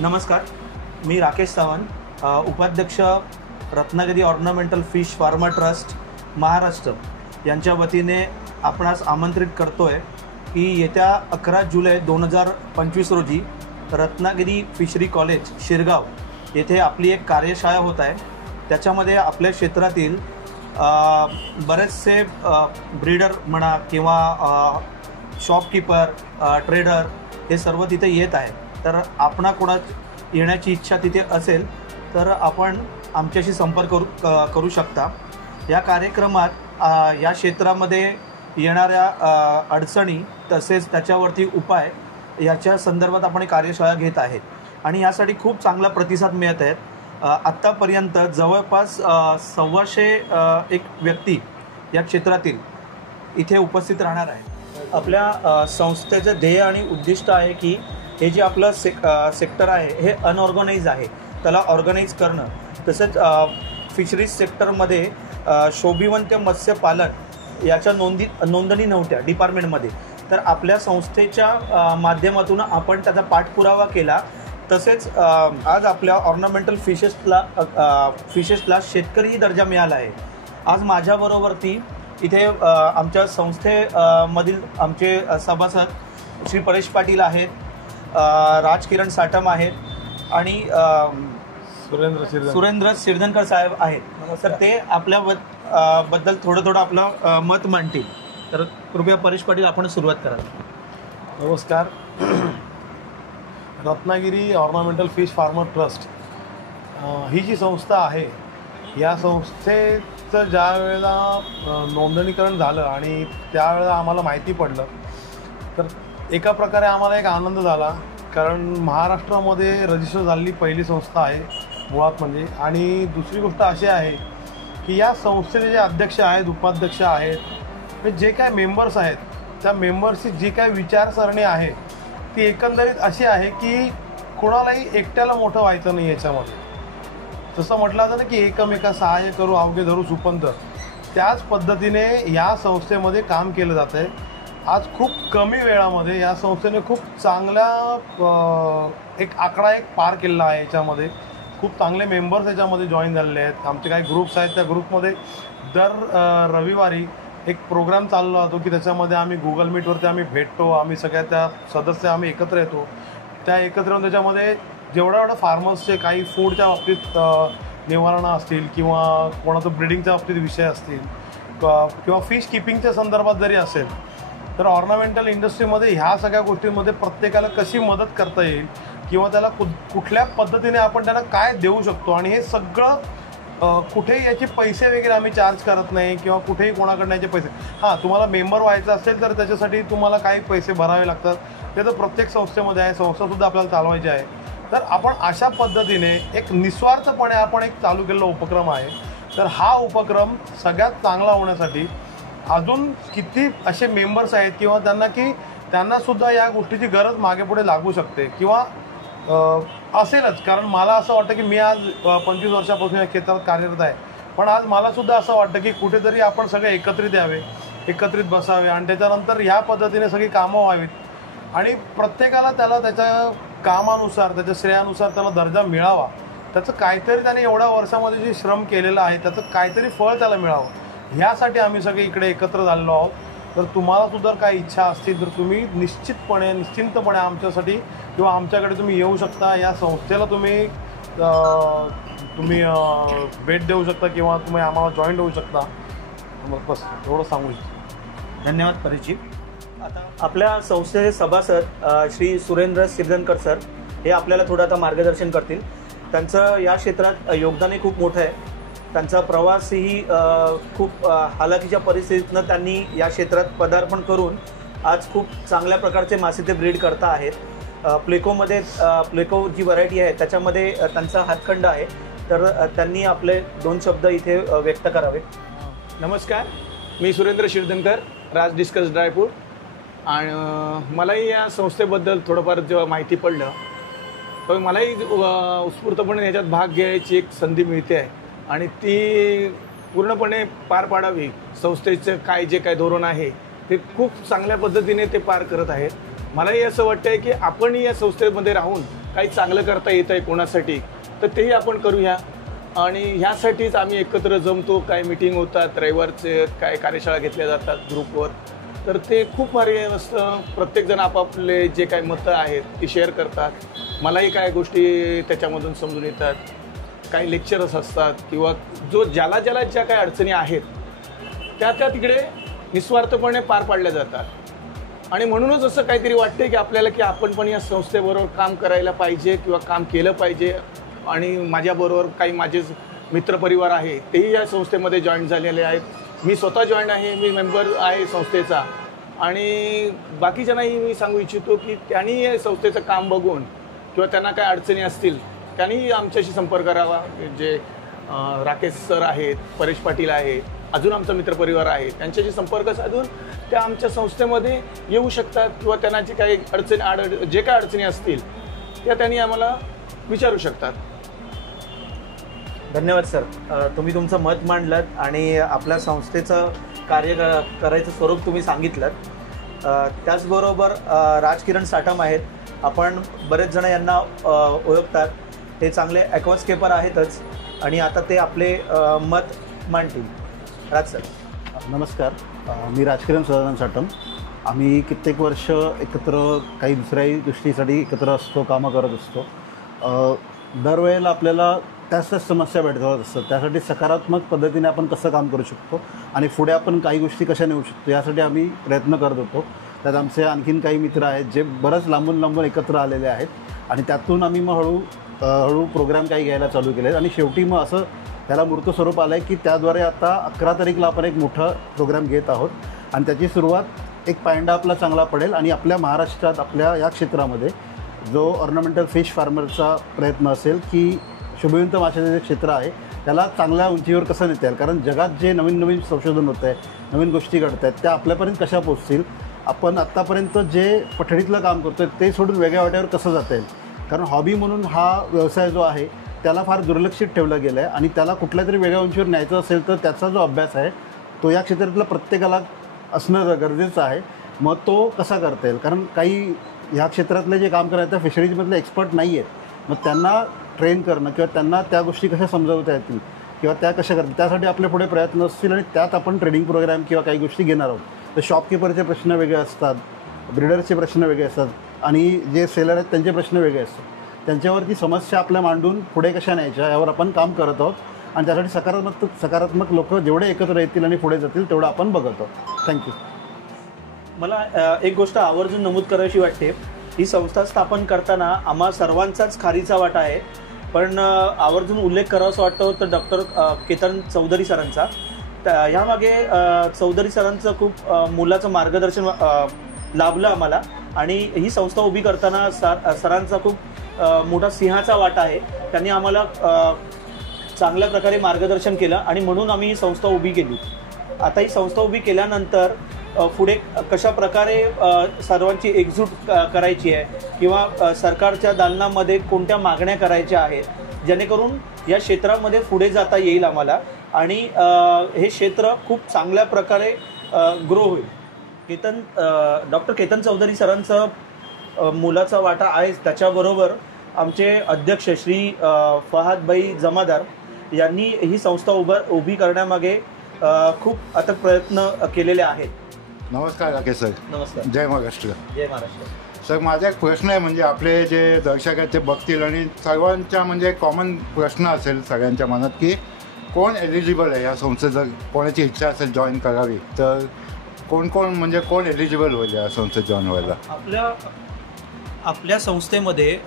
नमस्कार, मी राकेश सावंत, उपाध्यक्ष Ratnagiri ornamental fish farmer trust Maharashtra यांच्या वतीने आपणास आमंत्रित करतोय की येत्या 11 जुलै 2025 रोजी रत्नागिरी फिशरी कॉलेज शिरगाव येथे आपली एक कार्यशाळा होत आहे। त्याच्यामध्ये आपल्या क्षेत्रातील बरेचसे ब्रीडर म्हणा किंवा शॉपकीपर, ट्रेडर हे सर्व तिथे येत आहे। तर आपणा कोणा येण्याची इच्छा तिथे असेल तर आपण आमच्याशी संपर्क करू शकता। या कार्यक्रमात या क्षेत्रामध्ये येणाऱ्या अडचणी तसेच त्याच्यावरती उपाय याच्या संदर्भात आपण कार्यशाळा घेत आहेत आणि यासाठी खूप चांगला प्रतिसाद मिळत आहे। आत्तापर्यंत जवळपास 125 एक व्यक्ती या क्षेत्रातील इथे उपस्थित राहणार आहे। आपल्या संस्थेचं ध्येय आणि उद्दिष्ट आहे की हे जे आपलं सेक्टर आहे हे अनऑर्गनाइज आहे, त्याला ऑर्गनाइज करणं। तसंच फिशरीज सेक्टरमध्ये शोभिवंत मत्स्यपालन याच्या नोंदणी नव्हत्या डिपार्टमेंटमध्ये, तर आपल्या संस्थेच्या माध्यमातून आपण त्याचा पाठपुरावा केला। तसेच आज आपल्या ऑर्नामेंटल फिशेसला शेतकरी दर्जा मिळाला आहे। आज माझ्याबरोबरती इथे आमच्या संस्थेमधील आमचे सभासद श्री परेश पाटील आहेत, राजकिरण साटम आहेत आणि सुरेंद्र सिरधनकर साहेब आहेत। तर ते आपल्या बद्दल थोडं आपलं मत मांडतील। तर कृपया परेश पाटील आपण सुरुवात कराल। नमस्कार, Ratnagiri ornamental fish farmer trust ही जी संस्था आहे, या संस्थेचं ज्या वेळेला नोंदणीकरण झालं आणि त्यावेळेला आम्हाला माहिती पडलं तर एका प्रकारे आम्हाला एक आनंद झाला, कारण महाराष्ट्रामध्ये रजिस्टर झालेली पहिली संस्था आहे मुळात म्हणजे। आणि दुसरी गोष्ट अशी आहे की या संस्थेचे जे अध्यक्ष आहेत, उपाध्यक्ष आहेत, जे काय मेंबर्स आहेत, त्या मेंबर्सची जी काय विचारसरणी आहे ती एकंदरीत अशी आहे की कोणालाही एकट्याला मोठं व्हायचं नाही याच्यामध्ये। जसं म्हटलं जातं ना की एकमेका सहाय्य करू अवघे धरू सुपंथ, त्याच पद्धतीने या संस्थेमध्ये काम केलं जातं आहे। आज खूप कमी वेळामध्ये या संस्थेने खूप चांगला एक आकडा पार केला आहे। याच्यामध्ये खूप चांगले मेंबर्स याच्यामध्ये जॉईन झालेले आहेत। आमचे काही ग्रुप्स आहेत, त्या ग्रुपमध्ये दर रविवारी एक प्रोग्राम चालला जातो की त्याच्यामध्ये आम्ही गुगल मीटवरती आम्ही भेटतो, आम्ही सगळ्या त्या सदस्य आम्ही एकत्र येतो। त्या एकत्र येऊन त्याच्यामध्ये जेवढा फार्मर्सचे काही फूडच्या बाबतीत निवारणं असतील किंवा कोणाचं ब्रीडिंगच्या बाबतीत विषय असतील किंवा फिश किपिंगच्या संदर्भात जरी असेल तर ऑर्नामेंटल इंडस्ट्रीमध्ये ह्या सगळ्या गोष्टींमध्ये प्रत्येकाला कशी मदत करता येईल किंवा त्याला कुठल्या पद्धतीने आपण त्याला काय देऊ शकतो, आणि हे सगळं कुठेही याचे पैसे वगैरे आम्ही चार्ज करत नाही किंवा कुठेही कोणाकडनं याचे पैसे, हां तुम्हाला मेंबर व्हायचं असेल तर त्याच्यासाठी तुम्हाला काही पैसे भरावे लागतात, ते तर प्रत्येक संस्थेमध्ये आहे, संस्थासुद्धा आपल्याला चालवायची आहे. तर आपण अशा पद्धतीने एक निस्वार्थपणे आपण एक चालू केलेला उपक्रम आहे. तर हा उपक्रम सगळ्यात चांगला होण्यासाठी अजून किती असे मेंबर्स आहेत किंवा त्यांनासुद्धा या गोष्टीची गरज मागे पुढे लागू शकते किंवा असेलच, कारण मला असं वाटतं की मी आज 25 वर्षापासून या क्षेत्रात कार्यरत आहे, पण आज मलासुद्धा असं वाटतं की कुठेतरी आपण सगळे एकत्रित यावे, एकत्रित बसावे आणि त्याच्यानंतर ह्या पद्धतीने सगळी कामं व्हावीत आणि प्रत्येकाला त्याला त्याच्या कामानुसार त्याच्या श्रेयानुसार त्याला दर्जा मिळावा, त्याचं काहीतरी त्याने एवढ्या वर्षामध्ये जे श्रम केलेलं आहे त्याचं काहीतरी फळ त्याला मिळावं, ह्यासाठी आम्ही सगळे इकडे एकत्र झालेलो आहोत. तर तुम्हालासुद्धा काही इच्छा असतील तर तुम्ही निश्चिंतपणे आमच्यासाठी किंवा आमच्याकडे तुम्ही येऊ शकता, या संस्थेला तुम्ही भेट देऊ शकता किंवा तुम्ही आम्हाला जॉईन होऊ शकता. बस एवढं सांगू इच्छितो. धन्यवाद परिचित. आता आपल्या संस्थेचे सभासद श्री सुरेंद्र सिरदनकर सर हे आपल्याला थोडं आता मार्गदर्शन करतील. त्यांचं या क्षेत्रात योगदानही खूप मोठं आहे. त्यांचा प्रवासही खूप हालाकीच्या परिस्थितीतनं त्यांनी या क्षेत्रात पदार्पण करून आज खूप चांगल्या प्रकारचे मासे ते ब्रीड करता आहेत. प्लेको जी व्हरायटी आहे त्याच्यामध्ये त्यांचा हातखंड आहे, तर त्यांनी आपले 2 शब्द इथे व्यक्त करावे. नमस्कार, मी सुरेंद्र शिरदनकर, राज डिस्कस ड्रायफ्रूट. आणि मलाही या संस्थेबद्दल थोडंफार जेव्हा माहिती पडलं तर मलाही उत्स्फूर्तपणे याच्यात भाग घ्यायची एक संधी मिळते आहे आणि ती पूर्णपणे पार पाडावी. संस्थेचं जे काय धोरण आहे ते खूप चांगल्या पद्धतीने ते पार करत आहेत. मलाही असं वाटतं आहे की आपणही या संस्थेमध्ये राहून काही चांगलं करता येतं आहे कोणासाठी, तर तेही आपण करूया. आणि ह्यासाठीच आम्ही एकत्र जमतो, काय मीटिंग होतात, रविवारचे काय कार्यशाळा घेतल्या जातात ग्रुपवर, तर ते खूप भारी असतं. प्रत्येकजण आपापले जे काही मतं आहेत ती शेअर करतात. मलाही काय गोष्टी त्याच्यामधून समजून येतात. काही लेक्चरर्स असतात किंवा ज्याला ज्या काही अडचणी आहेत त्या तिकडे निस्वार्थपणे पार पाडल्या जातात. आणि म्हणूनच असं काहीतरी वाटते की आपल्याला की आपण पण या संस्थेबरोबर काम करायला पाहिजे किंवा काम केलं पाहिजे. आणि माझ्याबरोबर काही माझे मित्रपरिवार आहे तेही या संस्थेमध्ये जॉईन झालेले आहेत. मी स्वतः जॉईन आहे, मी मेंबर आहे संस्थेचा. आणि बाकीच्यांनाही मी सांगू इच्छितो की त्यांनी या संस्थेचं काम बघून किंवा त्यांना काय अडचणी असतील त्यांनी आमच्याशी संपर्क करावा. जे राकेश सर आहेत, परेश पाटील आहे, अजून आमचा मित्रपरिवार आहे, त्यांच्याशी संपर्क साधून त्या आमच्या संस्थेमध्ये येऊ शकतात किंवा त्यांना जे काही जे काही अडचणी असतील त्या त्यांनी आम्हाला विचारू शकतात. धन्यवाद सर. तुम्ही तुमचं मत मांडलं आणि आपल्या संस्थेचं कार्य करायचं स्वरूप तुम्ही सांगितलं. त्याचबरोबर राजकिरण साठम आहेत, आपण बरेच जण यांना ओळखतात. ते चांगले ॲक्वास्केपर आहेतच आणि आता ते आपले मत मांडतील. राज सर. नमस्कार, मी राजकिरण सदानंद साठम. आम्ही कित्येक वर्ष एकत्र काही दुसऱ्याही गोष्टीसाठी एकत्र असतो, कामं करत असतो. दरवेळेला आपल्याला त्याच समस्या भेटत असतात. त्यासाठी सकारात्मक पद्धतीने आपण कसं काम करू शकतो आणि पुढे आपण काही गोष्टी कशा नेऊ शकतो यासाठी आम्ही प्रयत्न करत होतो. त्यात आमचे आणखीन काही मित्र आहेत जे बरंच लांबून एकत्र आलेले आहेत आणि त्यातून आम्ही मग हळू प्रोग्राम काही घ्यायला चालू केले आणि शेवटी मग असं त्याला मूर्त स्वरूप आलं आहे की त्याद्वारे आता 11 तारीखला आपण एक मोठा प्रोग्राम घेत आहोत आणि त्याची सुरुवात एक पायंडा आपला चांगला पडेल आणि आपल्या महाराष्ट्रात आपल्या या क्षेत्रामध्ये जो ऑर्नामेंटल फिश फार्मरचा प्रयत्न असेल की शुभविंत माशाचं जे क्षेत्र आहे त्याला चांगल्या उंचीवर कसं नेता येईल. कारण जगात जे नवीन संशोधन होतं आहे, नवीन गोष्टी घडत आहेत त्या आपल्यापर्यंत कशा पोचतील, आपण आत्तापर्यंत जे पठडीतलं काम करतो आहे ते सोडून वेगळ्या वाट्यावर कसं जाता येईल. कारण हॉबी म्हणून हा व्यवसाय जो आहे त्याला फार दुर्लक्षित ठेवलं गेलं आहे आणि त्याला कुठल्या तरी वेगळ्या उंचीवर न्यायचं असेल तर त्याचा जो अभ्यास आहे तो या क्षेत्रातला प्रत्येकाला असणं गरजेचं आहे. मग तो कसा करता येईल, कारण काही ह्या क्षेत्रातले जे काम करायचं फिशरीजमधले एक्सपर्ट नाही आहेत, मग त्यांना ट्रेन करणं किंवा त्यांना त्या गोष्टी कशा समजावता येतील किंवा त्या कशा करतील त्यासाठी आपल्या पुढे प्रयत्न असतील आणि त्यात आपण ट्रेडिंग प्रोग्राम किंवा काही गोष्टी घेणार आहोत. तर शॉपकीपरचे प्रश्न वेगळे असतात, ब्रिडरचे प्रश्न वेगळे असतात आणि जे सेलर आहेत त्यांचे प्रश्न वेगळे असतात. त्यांच्यावरती समस्या आपल्या मांडून पुढे कशा न्यायच्या यावर आपण काम करत आहोत आणि त्यासाठी सकारात्मक लोक जेवढे एकत्र येतील आणि पुढे जातील तेवढं आपण बघत आहोत. थँक्यू. मला एक गोष्ट आवर्जून नमूद करायची वाटते. ही संस्था स्थापन करताना आम्हा सर्वांचाच खारीचा वाटा आहे, पण आवर्जून उल्लेख करावासा वाटतो तर डॉक्टर केतन चौधरी सरांचा. ह्यामागे चौधरी सरांचं खूप मोलाचं मार्गदर्शन लाभलं आम्हाला, आणि ही संस्था उभी करताना सरांचा खूप मोठा सिंहाचा वाटा आहे. त्यांनी आम्हाला चांगल्या प्रकारे मार्गदर्शन केलं आणि म्हणून आम्ही ही संस्था उभी केली. आता ही संस्था उभी केल्यानंतर पुढे कशा प्रकारे सर्वांची एकजूट करायची आहे किंवा सरकारच्या दालनामध्ये कोणत्या मागण्या करायच्या आहेत, जेणेकरून या क्षेत्रामध्ये पुढे जाता येईल आम्हाला आणि हे क्षेत्र खूप चांगल्या प्रकारे ग्रो होईल. डॉक्टर केतन चौधरी सरांचं मोलाचा वाटा आहेच, त्याच्याबरोबर आमचे अध्यक्ष श्री फहादभाई जमादार यांनी ही संस्था उभी करण्यामागे खूप अथक प्रयत्न केलेले आहेत. नमस्कार राकेश सर. नमस्कार. जय महाराष्ट्र. जय महाराष्ट्र. सर, माझा एक प्रश्न आहे, म्हणजे आपले जे दर्शक आहेत ते बघतील आणि सर्वांच्या म्हणजे कॉमन प्रश्न असेल सगळ्यांच्या मनात की कोण एलिजिबल आहे या संस्थेत. जर कोणाची इच्छा असेल जॉईन करावी तर कोण एलिजिबल होईल या संस्थेत जॉईन व्हायला? आपल्या संस्थेमध्ये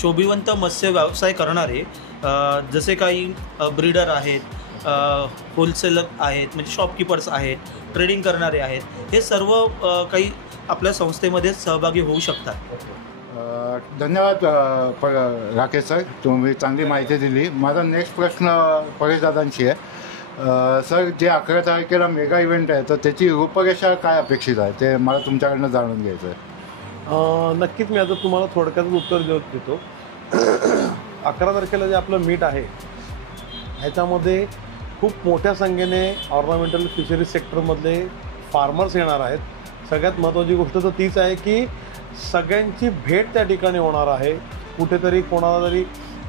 शोभिवंत मत्स्य व्यवसाय करणारे जसे काही ब्रीडर आहेत, होलसेलर आहेत, म्हणजे शॉपकीपर्स आहेत, ट्रेडिंग करणारे आहेत, हे सर्व काही आपल्या संस्थेमध्ये सहभागी होऊ शकतात. धन्यवाद राकेश सर, तुम्ही चांगली माहिती दिली. माझा नेक्स्ट प्रश्न परेशदादांशी आहे. सर, जे 11 तारखेला मेगा इव्हेंट आहे तर त्याची रूपरेषा काय अपेक्षित आहे ते मला तुमच्याकडनं जाणून घ्यायचं आहे. नक्कीच मी आता तुम्हाला थोडक्यातच उत्तर देतो. 11 तारखेला जे आपलं मीट आहे ह्याच्यामध्ये खूप मोठ्या संख्येने ऑर्नामेंटल फिशरीज सेक्टरमधले फार्मर्स येणार आहेत. सगळ्यात महत्त्वाची गोष्ट तर तीच आहे की सगळ्यांची भेट त्या ठिकाणी होणार आहे. कुठेतरी कोणाला तरी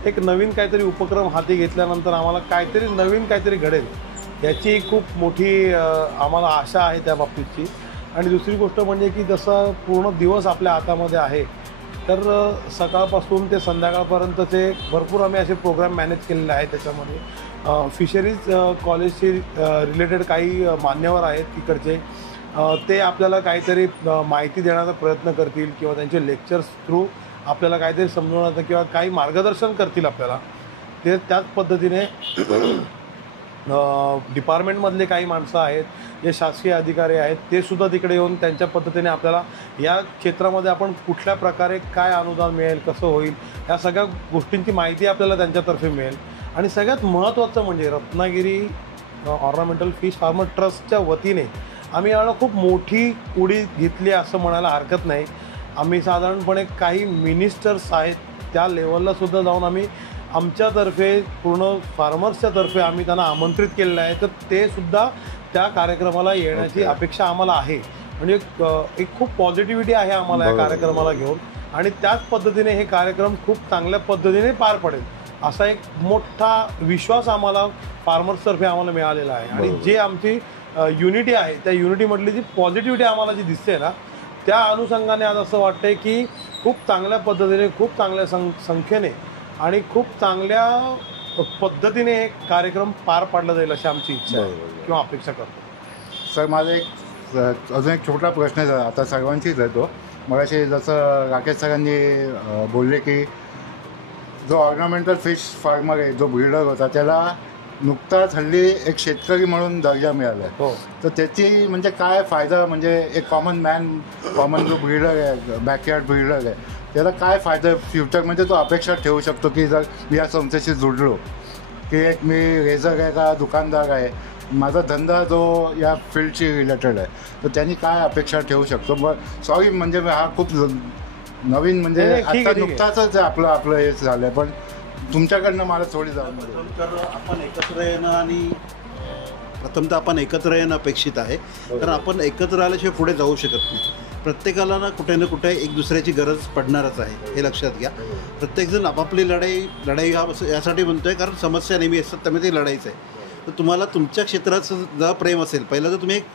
एक नवीन काहीतरी उपक्रम हाती घेतल्यानंतर आम्हाला नवीन काहीतरी घडेल याची खूप मोठी आम्हाला आशा आहे त्या बाबतीतची. आणि दुसरी गोष्ट म्हणजे की जसं पूर्ण दिवस आपल्या हातामध्ये आहे तर सकाळपासून ते संध्याकाळपर्यंतचे भरपूर आम्ही असे प्रोग्राम मॅनेज केलेले आहेत. त्याच्यामध्ये फिशरीज कॉलेजशी रिलेटेड काही मान्यवर आहेत तिकडचे, ते आपल्याला काहीतरी माहिती देण्याचा प्रयत्न करतील किंवा त्यांचे लेक्चर्स थ्रू आपल्याला काहीतरी समजवण्याचं किंवा काही मार्गदर्शन करतील आपल्याला. ते त्याच पद्धतीने डिपार्टमेंटमधले काही माणसं आहेत, जे शासकीय अधिकारी आहेत, ते सुद्धा तिकडे येऊन त्यांच्या पद्धतीने आपल्याला या क्षेत्रामध्ये आपण कुठल्या प्रकारे काय अनुदान मिळेल, कसं होईल, या सगळ्या गोष्टींची माहिती आपल्याला त्यांच्यातर्फे मिळेल. आणि सगळ्यात महत्त्वाचं म्हणजे रत्नागिरी ऑर्नामेंटल फिश फार्मर ट्रस्टच्या वतीने आम्ही याला खूप मोठी उडी घेतली असं म्हणायला हरकत नाही. आम्ही साधारणपणे काही मिनिस्टर्स आहेत त्या लेवललासुद्धा जाऊन आम्ही आमच्यातर्फे पूर्ण फार्मर्सच्या तर्फे आम्ही त्यांना आमंत्रित केलेलं आहे. तर ते सुद्धा त्या कार्यक्रमाला येण्याची अपेक्षा आम्हाला आहे. म्हणजे एक खूप पॉझिटिव्हिटी आहे आम्हाला या कार्यक्रमाला घेऊन, आणि त्याच पद्धतीने हे कार्यक्रम खूप चांगल्या पद्धतीने पार पडेल असा एक मोठा विश्वास आम्हाला फार्मर्सतर्फे आम्हाला मिळालेला आहे. आणि जे आमची युनिटी आहे त्या युनिटीमधली जी पॉझिटिव्हिटी आम्हाला जी दिसते ना, त्या अनुषंगाने आज असं वाटतंय की खूप चांगल्या पद्धतीने, खूप चांगल्या संख्येने आणि खूप चांगल्या पद्धतीने हे कार्यक्रम पार पाडला जाईल अशी आमची इच्छा आहे किंवा अपेक्षा करतो. सर, माझा एक अजून एक छोटा प्रश्न आहे, आता सर्वांचीच आहे तो. मगाशी जसं राकेश सरांनी बोलले की जो ऑर्नामेंटल फिश फार्मर आहे, जो ब्रीडर होता, त्याला नुकताच हल्ली एक शेतकरी म्हणून दर्जा मिळाला आहे. हो. तर त्याची म्हणजे काय फायदा, म्हणजे एक कॉमन जो ब्रीडर आहे, बॅकयार्ड ब्रीडर आहे, त्याला काय फायदा फ्युचरमध्ये तो अपेक्षा ठेवू शकतो की जर मी या संस्थेशी जुडलो की एक मी रेझर आहे का दुकानदार आहे, माझा धंदा जो या फील्डशी रिलेटेड आहे, तर त्यांनी काय अपेक्षा ठेवू शकतो? सॉरी, म्हणजे हा खूप नवीन म्हणजे आता नुकताच आपलं हे झालं आहे, पण तुमच्याकडनं मला थोडी जाऊन प्रथमतः आपण एकत्र येणं अपेक्षित आहे. कारण आपण एकत्र आल्याशिवाय पुढे जाऊ शकत नाही. प्रत्येकाला ना कुठे एक दुसऱ्याची गरज पडणारच आहे, हे लक्षात घ्या. प्रत्येकजण आपापली लढाई यासाठी म्हणतोय कारण समस्या नेहमी असतात, त्यामुळे ती लढाईच आहे. तर तुम्हाला तुमच्या क्षेत्राचं जर प्रेम असेल, पहिलं तर तुम्ही एक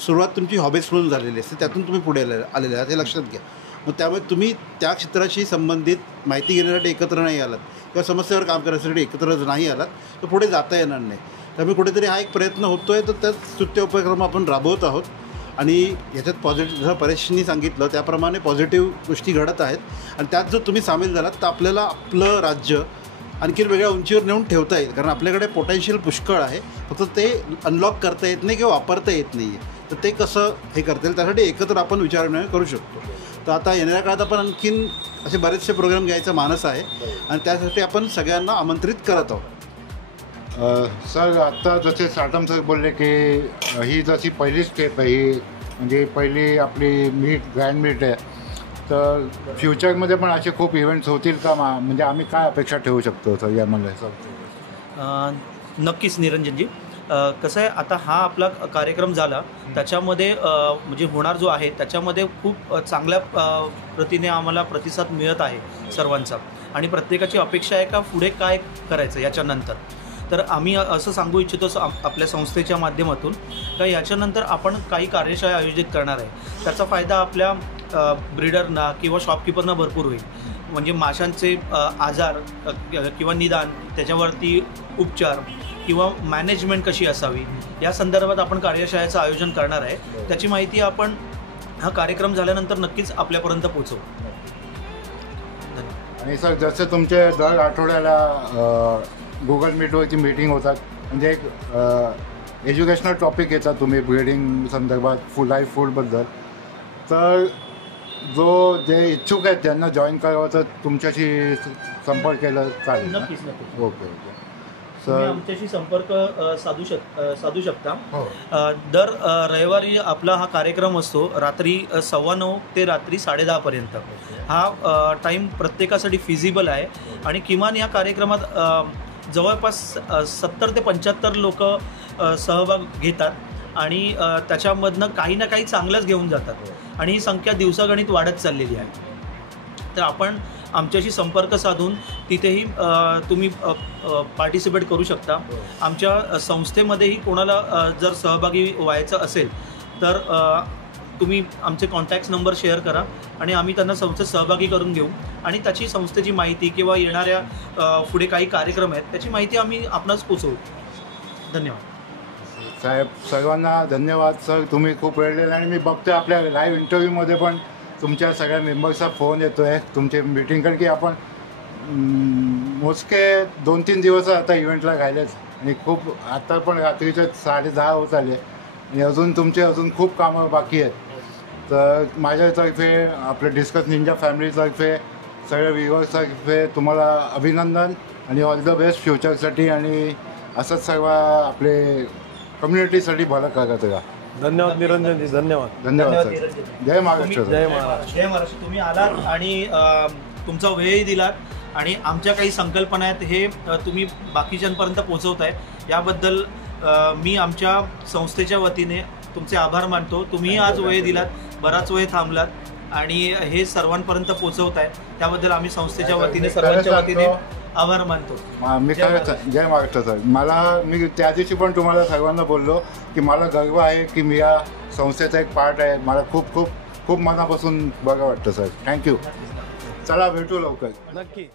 सुरुवात तुमची हॉबीज म्हणून झालेली असते, त्यातून तुम्ही पुढे आलेले आहात, हे लक्षात घ्या. मग त्यामुळे तुम्ही त्या क्षेत्राशी संबंधित माहिती घेण्यासाठी एकत्र नाही आलात किंवा समस्येवर काम करण्यासाठी एकत्र नाही आलात तर पुढे जाता येणार नाही. त्यामुळे कुठेतरी हा एक प्रयत्न होतो आहे, तर त्याच स्तुत्य उपक्रम आपण राबवत आहोत. आणि याच्यात पॉझिटिव्ह जसं परेशनी सांगितलं त्याप्रमाणे पॉझिटिव्ह गोष्टी घडत आहेत आणि त्यात जर तुम्ही सामील झालात तर आपल्याला आपलं राज्य आणखी वेगळ्या उंचीवर नेऊन ठेवता येईल, कारण आपल्याकडे पोटेन्शियल पुष्कळ आहे, फक्त ते अनलॉक करता येत नाही किंवा वापरता येत नाही आहे. तर ते कसं हे करता येईल त्यासाठी एकत्र आपण विचारविनिमय करू शकतो. तर आता येणाऱ्या काळात आपण आणखीन असे बरेचसे प्रोग्राम घ्यायचा मानस आहे आणि त्यासाठी आपण सगळ्यांना आमंत्रित करत आहोत. सर आत्ता जसे साटम सर बोलले की ही जशी पहिली स्टेप आहे, ही म्हणजे पहिली आपली ग्रँड मीट आहे, तर फ्युचरमध्ये पण असे खूप इव्हेंट्स होतील का? म्हणजे आम्ही काय अपेक्षा ठेवू शकतो सर यामध्ये? सर नक्कीच निरंजनजी, कसं आहे, आता हा आपला कार्यक्रम झाला त्याच्यामध्ये म्हणजे होणार जो आहे त्याच्यामध्ये खूप चांगल्या प्रतीने आम्हाला प्रतिसाद मिळत आहे सर्वांचा, आणि प्रत्येकाची अपेक्षा आहे का पुढे काय करायचं याच्यानंतर. तर आम्ही असं सांगू इच्छितो आपल्या संस्थेच्या माध्यमातून का याच्यानंतर आपण काही कार्यशाळा आयोजित करणार आहे. त्याचा फायदा आपल्या ब्रीडरना किंवा शॉपकीपरना भरपूर होईल. म्हणजे माशांचे आजार किंवा निदान, त्याच्यावरती उपचार किंवा मॅनेजमेंट कशी असावी या संदर्भात आपण कार्यशाळेचं आयोजन करणार आहे. त्याची माहिती आपण हा कार्यक्रम झाल्यानंतर नक्कीच आपल्यापर्यंत पोहोचवू. आणि सर जसे तुमचे दर आठवड्याला गुगल मीटवरची मीटिंग होतात, म्हणजे एक एज्युकेशनल टॉपिक येतात तुम्ही ब्रीडिंग संदर्भात लाईफ फूडबद्दल, तर जे इच्छुक आहेत ज्यांना जॉईन करावं तर तुमच्याशी संपर्क केला चालेल? नक्कीच नक्कीच. ओके. तुम्ही आमच्याशी संपर्क साधू शकता. हो. दर रविवारी आपला हा कार्यक्रम असतो रात्री 9:15 ते रात्री 10:30 पर्यंत. हा टाईम प्रत्येकासाठी फिजिबल आहे आणि किमान या कार्यक्रमात जवळपास 70 ते 75 लोक सहभाग घेतात आणि त्याच्यामधनं काही ना काही चांगलंच घेऊन जातात आणि ही संख्या दिवसागणिक वाढत चाललेली आहे. तर आपण आमच्याशी संपर्क साधून तिथेही तुम्ही पार्टिसिपेट करू शकता. आमच्या संस्थेमध्येही कोणाला जर सहभागी व्हायचं असेल तर तुम्ही आमचे कॉन्टॅक्ट नंबर शेअर करा आणि आम्ही त्यांना संस्थेत सहभागी करून घेऊ आणि त्याची संस्थेची माहिती किंवा येणाऱ्या पुढे काही कार्यक्रम आहेत त्याची माहिती आम्ही आपणास पोचवू. धन्यवाद साहेब. सर्वांना धन्यवाद सर, तुम्ही खूप वेळ दिला आणि मी बघतोय आपल्या लाईव्ह इंटरव्ह्यूमध्ये पण तुमच्या सगळ्या मेंबर्सचा फोन येतो आहे तुमचे मीटिंग, कारण की आपण मोजके 2-3 दिवस आता इव्हेंटला राहिलेच आणि खूप आता पण रात्रीचे 10:30 होत आले आणि अजून खूप कामं बाकी आहेत. तर माझ्यातर्फे आपल्या डिस्कस निंजा फॅमिलीतर्फे सगळ्या व्ह्युअर्सतर्फे तुम्हाला अभिनंदन आणि ऑल द बेस्ट फ्युचरसाठी आणि असंच सर्व आपले कम्युनिटीसाठी भलं करत राहा. धन्यवाद निरंजनजी. धन्यवाद. धन्यवाद सर. जय महाराष्ट्र. जय महाराष्ट्र. जय महाराष्ट्र. तुम्ही आलात आणि तुमचा वेळही दिलात आणि आमच्या काही संकल्पना आहेत हे तुम्ही बाकीच्यांपर्यंत पोहोचवताय याबद्दल मी आमच्या संस्थेच्या वतीने तुमचे आभार मानतो. तुम्ही आज वेळ दिलात, बराच वेळ थांबलात आणि हे सर्वांपर्यंत पोहोचवताय त्याबद्दल आम्ही संस्थेच्या वतीने सर्वांच्या वतीने आभार मानतो. मी जय महाराष्ट्र सर. मी त्या दिवशी पण तुम्हाला सर्वांना बोललो की मला गर्व आहे की मी या संस्थेचा एक पार्ट आहे. मला खूप खूप खूप मनापासून बरं वाटतं सर. थँक्यू. चला भेटू लवकर. नक्की.